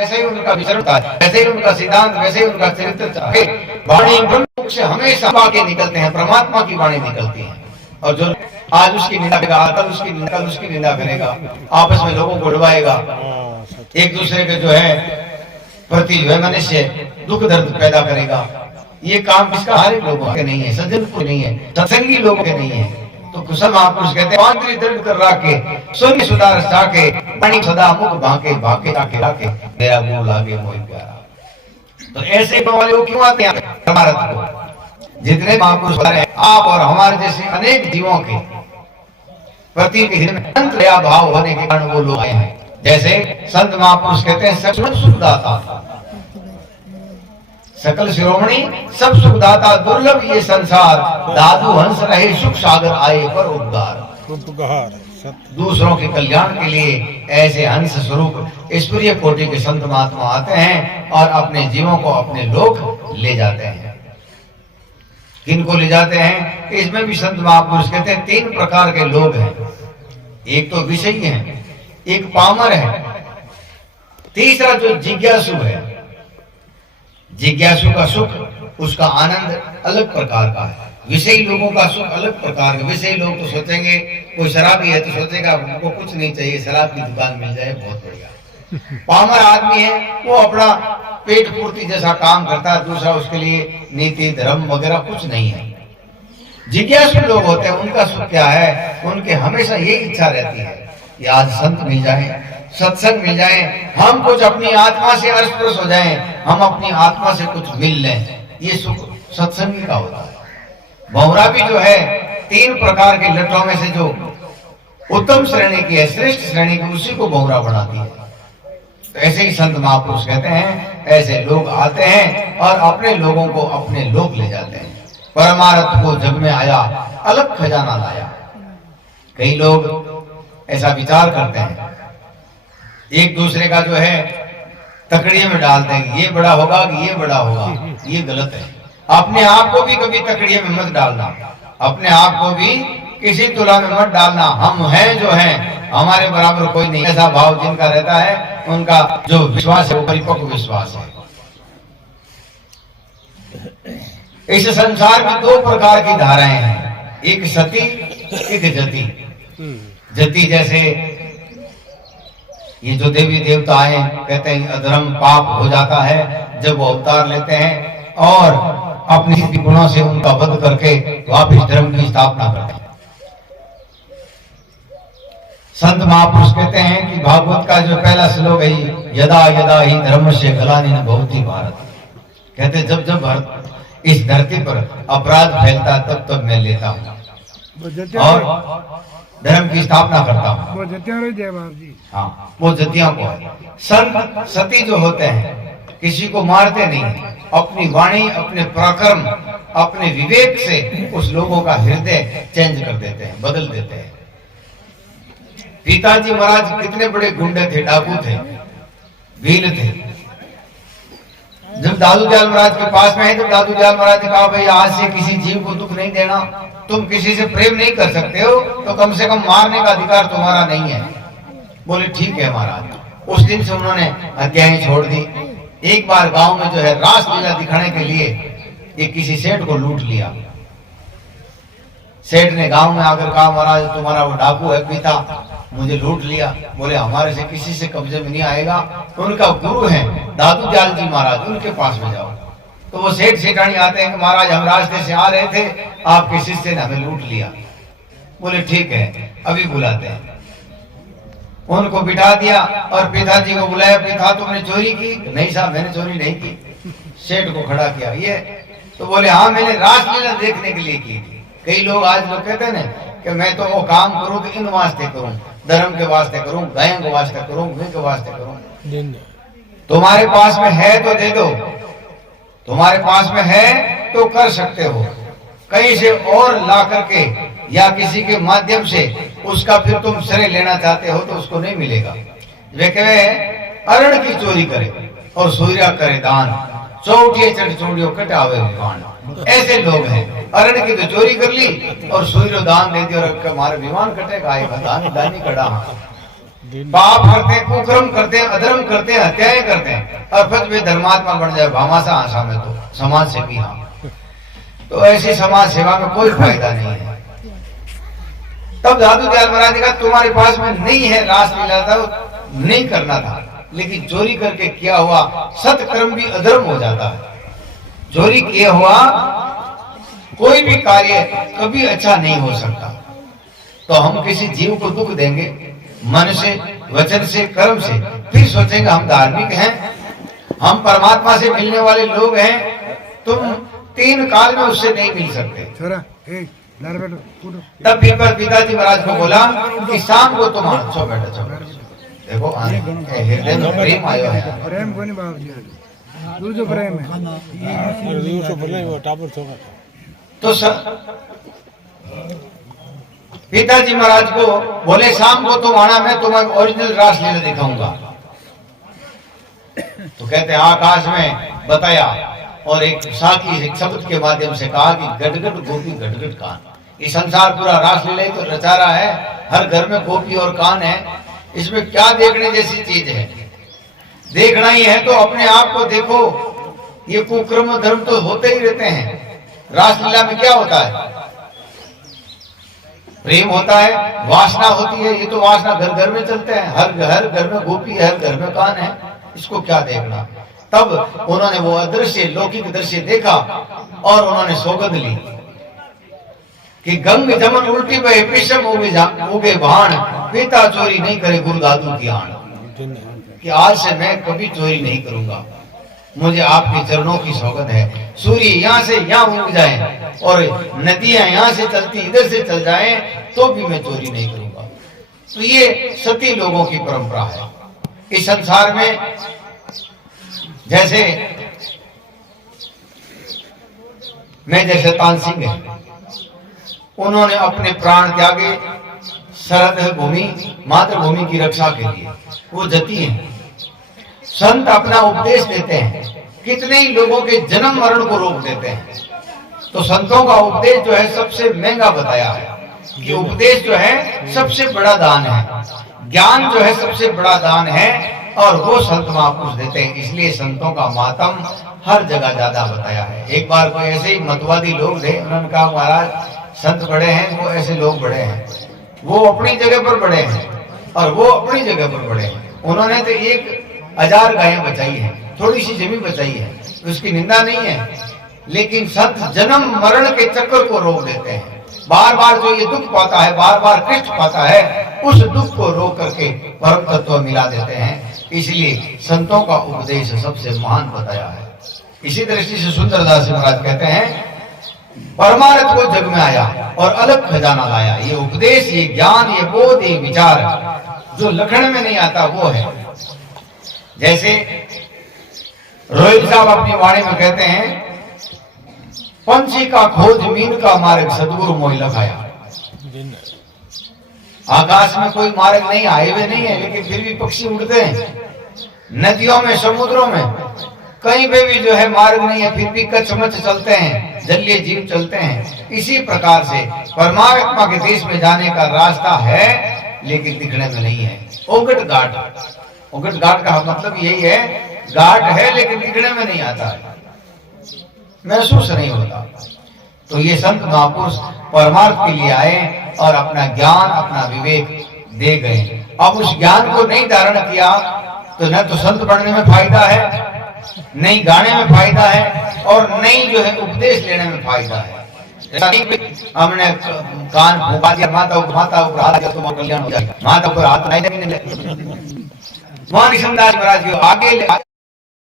वैसे ही उनका विचरण था, वैसे ही उनका सिद्धांत, वैसे ही उनका चरित्र चाहे। वाणी ब्रह्म से हमेशा आगे निकलते हैं, परमात्मा की वाणी निकलती है। और जो आज उसकी निंदा करेगा, कल उसकी निंदा करेगा, आपस में लोगों को डुबाएगा, एक दूसरे के जो है प्रति जो है मनुष्य दुख दर्द पैदा करेगा, ये काम किसका? हर लोगों के नहीं है, सज्जन को नहीं है, सत्संगी लोगों के नहीं है। तो कुसुम महापुरुष कहते हैं आंतरिक दृढ़ कर राखे, सोनी सुधार साके, पानी सदा मुख भाके भाके राखे राखे, मेरा गुरु लागे मोहि प्यारा। तो ऐसे वाले क्यों आते हैं भारत को? जितने महापुरुष हैं, आप और हमारे जैसे अनेक जीवों के प्रति दया भाव होने के कारण वो लोग आए हैं। जैसे संत महापुरुष कहते हैं सकल सुखदाता, सकल शिरोमणि सब सुखदाता, दुर्लभ ये संसार, दादू हंस रहे सुख सागर आए पर उपकार। दूसरों के कल्याण के लिए ऐसे हंस स्वरूप ईश्वरीय कोटि के संत महात्मा आते हैं और अपने जीवों को अपने लोक ले जाते हैं। किनको ले जाते हैं? इसमें भी संत महापुरुष कहते हैं 3 प्रकार के लोग हैं। एक तो विषयी है, एक पामर है, तीसरा जो जिज्ञासु है। जिज्ञासु का सुख, उसका आनंद अलग प्रकार का है, विषयी लोगों का सुख अलग प्रकार का। विषयी लोग तो सोचेंगे, कोई शराबी है तो सोचेगा उनको कुछ नहीं चाहिए, शराब की दुकान मिल जाए बहुत बढ़िया। पामर आदमी है, वो अपना पेट पूर्ति जैसा काम करता है, दूसरा उसके लिए नीति धर्म वगैरह कुछ नहीं है। जिज्ञासु लोग होते हैं, उनका सुख क्या है? उनके हमेशा यही इच्छा रहती है कि आज संत मिल जाए, सत्संग मिल जाए, हम कुछ अपनी आत्मा से स्पर्श हो जाएं, हम अपनी आत्मा से कुछ मिल लें। ये सुख सत्संगी का होता है। भौरा भी जो है 3 प्रकार के लटों में से जो उत्तम श्रेणी की है, श्रेष्ठ श्रेणी की, उसी को भौरा बनाती है। तो ऐसे ही संत महापुरुष कहते हैं ऐसे लोग आते हैं और अपने लोगों को अपने लोक ले जाते हैं। परमार्थ को जग में आया, अलग खजाना लाया। कई लोग ऐसा विचार करते हैं, एक दूसरे का जो है तकड़िए में डालते हैं, ये बड़ा होगा कि ये बड़ा होगा। ये गलत है। अपने आप को भी कभी तकड़िए में मत डालना, अपने आप को भी किसी तुला में मत डालना। हम हैं जो हैं, हमारे बराबर कोई नहीं। ऐसा भाव जिनका रहता है, उनका जो विश्वास है वो परिपक्व विश्वास है। इस संसार में 2 प्रकार की धाराएं हैं, एक सती, एक जति। जति जैसे ये जो देवी देवता आए, कहते हैं अधर्म पाप हो जाता है जब वो अवतार लेते हैं और अपनी गुणों से उनका वध करके वापिस धर्म की स्थापना करते हैं। संत महापुरुष कहते हैं कि भागवत का जो पहला श्लोक है, यदा यदा ही धर्म से ग्लानिर्भवति भवति भारत, कहते जब जब इस धरती पर अपराध फैलता तब तब मैं लेता हूँ और धर्म की स्थापना करता हूँ। हाँ, वो जतियों को है। संत सती जो होते हैं किसी को मारते नहीं, अपनी वाणी, अपने पराक्रम, अपने विवेक से उस लोगों का हृदय चेंज कर देते हैं, बदल देते हैं। पिताजी महाराज कितने बड़े गुंडे थे, डाकू थे, भील थे। जब दादू दयाल महाराज के पास में है तो दादू दयाल महाराज ने कहा भाई आज से किसी जीव को दुख नहीं देना, तुम किसी से प्रेम नहीं कर सकते हो तो कम से कम मारने का अधिकार तुम्हारा नहीं है। बोले ठीक है महाराज। उस दिन से उन्होंने हत्याएं छोड़ दी। एक बार गांव में जो है रास लीला दिखाने के लिए एक किसी सेठ को लूट लिया। सेठ ने गांव में आकर कहा महाराज तुम्हारा वो डाकू है पिता, मुझे लूट लिया। बोले हमारे से किसी से कब्जे में नहीं आएगा। तो उनका गुरु है दादू दयाल जी महाराज, उनके पास में जाओ। तो वो सेठ सेठानी आते हैं कि महाराज हम रास्ते से आ रहे थे, आपके शिष्य ने हमें लूट लिया। बोले ठीक है अभी बुलाते हैं। उनको बिठा दिया और पिताजी को बुलाया। पिता तुमने चोरी की? नहीं साहब मैंने चोरी नहीं की। सेठ को खड़ा किया। ये तो बोले हाँ मैंने रासलीला देखने के लिए की थी। कई लोग आज लोग कहते हैं ना कि मैं तो वो काम करूं तो इन वास्ते करूं, धर्म के वास्ते करूं, गायों के वास्ते करूं, भूमि के वास्ते करूं। तुम्हारे पास में है तो दे दो, तुम्हारे पास में है तो कर सकते हो। कहीं से और ला करके या किसी के माध्यम से उसका फिर तुम श्रेय लेना चाहते हो तो उसको नहीं मिलेगा। वे कहे अरण की चोरी करे और सूर्या करे दान, चौटिये चढ़ चोड़ियों कटावे विमान। ऐसे लोग हैं, अरण की तो चोरी कर ली और सूर्य दान दे दिया और हमारे विमान कटेगा। दानी कड़ा पाप करते हैं, कुकर्म करते हैं, अधर्म करते हैं, हत्याएं करते हैं, और फिर वे धर्मात्मा बन जाए भामाशा आशा में, तो समाज सेवी। हाँ, तो ऐसी समाज सेवा में कोई फायदा नहीं है। तब दादू दयाल महाराज ने कहा तुम्हारे पास में नहीं है रासलीला था, नहीं करना था, लेकिन चोरी करके किया हुआ सत्कर्म भी अधर्म हो जाता है। चोरी किया हुआ कोई भी कार्य कभी अच्छा नहीं हो सकता। तो हम किसी जीव को दुख देंगे मन से, वचन से, कर्म से, फिर सोचेंगे हम धार्मिक हैं, हम परमात्मा से मिलने वाले लोग हैं। तुम 3 काल में उससे नहीं मिल सकते। तब फिर पिताजी महाराज को बोला कि शाम को तुम छो बैठो, छो देखो हृदय में प्रेम आयो है। प्रेम को नहीं बाप जी, जो प्रेम है तो पिताजी महाराज को बोले शाम को तुम आना, मैं तुम्हें ओरिजिनल रासलीला दिखाऊंगा। तो कहते आकाश में बताया और एक साखी एक शब्द के माध्यम से कहा कि गटगट गोपी गटगट कान। ये संसार पूरा रासलीला ही तो रचा रहा है, हर घर में गोपी और कान है, इसमें क्या देखने जैसी चीज है? देखना ही है तो अपने आप को देखो। ये कुकर्म धर्म तो होते ही रहते हैं। रासलीला में क्या होता है? प्रेम होता है, वासना होती है। ये तो वासना घर घर में चलते हैं, हर घर में गोपी है, हर घर में कान है, इसको क्या देखना? तब उन्होंने वो अदृश्य लौकिक दृश्य देखा और उन्होंने सौगंध ली कि गंग जमन उल्टी बहे पिशम उगे भाण, पिता चोरी नहीं करे गुरु दादू की आण। कि आज से मैं कभी चोरी नहीं करूंगा, मुझे आपके चरणों की सौगंध है। सूर्य यहाँ से यहाँ उग जाए और नदियां यहाँ से चलती इधर से चल जाए तो भी मैं चोरी नहीं करूंगा। तो ये सती लोगों की परंपरा है। इस संसार में जैसे मैं जैसे तानसिंह है, उन्होंने अपने प्राण त्यागे सरहद भूमि मातृभूमि की रक्षा के लिए, वो जती हैं। संत अपना उपदेश देते हैं, कितने ही लोगों के जन्म मरण को रोक देते हैं। तो संतों का उपदेश जो है सबसे महंगा बताया है कि उपदेश जो है सबसे बड़ा दान है, ज्ञान जो है सबसे बड़ा दान है, और वो संत महापुरुष देते हैं। इसलिए संतों का मातम हर जगह ज्यादा बताया है। एक बार कोई ऐसे ही मतवादी लोग थे, उन्होंने कहा महाराज संत बड़े हैं, वो ऐसे लोग बड़े हैं, वो अपनी जगह पर बड़े हैं और वो अपनी जगह पर बड़े हैं। उन्होंने तो 1000 गायें बचाई है, थोड़ी सी जमीन बचाई है, उसकी निंदा नहीं है। लेकिन संत जन्म मरण के चक्कर को रोक देते हैं। बार बार जो ये दुख पाता है, बार बार कष्ट पाता है, उस दुख को रोक करके परम तत्व मिला देते हैं। इसलिए संतों का उपदेश सबसे महान बताया है। इसी दृष्टि से सुंदरदास महाराज कहते हैं परमार्थ को जग में आया और अलग खजाना लाया। ये उपदेश, ये ज्ञान, ये बोध, ये विचार जो लखन में नहीं आता वो है। जैसे रोहित साहब अपनी वाणी में कहते हैं पंछी का खोज मीन का मार्ग सदगुरु मोहि लगाया। आकाश में कोई मार्ग नहीं, हाईवे नहीं है, लेकिन फिर भी पक्षी उड़ते हैं। नदियों में, समुद्रों में, कहीं पे भी जो है मार्ग नहीं है, फिर भी कचमच चलते हैं, जलीय जीव चलते हैं। इसी प्रकार से परमात्मा के देश में जाने का रास्ता है, लेकिन दिखने में नहीं है। ओगट घाट, ओगट घाट का मतलब यही है, घाट है लेकिन दिखने में नहीं आता है, महसूस नहीं होता। तो ये संत महापुरुष परमार्थ के लिए आए और अपना ज्ञान, अपना विवेक दे गए। अब उस ज्ञान को नहीं धारण किया तो न तो संत बनने में फायदा है, नहीं गाने में फायदा है, और नहीं जो है उपदेश लेने में फायदा है। हमने कान फूका दिया, माता ऊपर हाथ दिया तो कल्याण हो जाएगा, माता ऊपर हाथ नहीं देंगे। वहां निशंदास महाराज आगे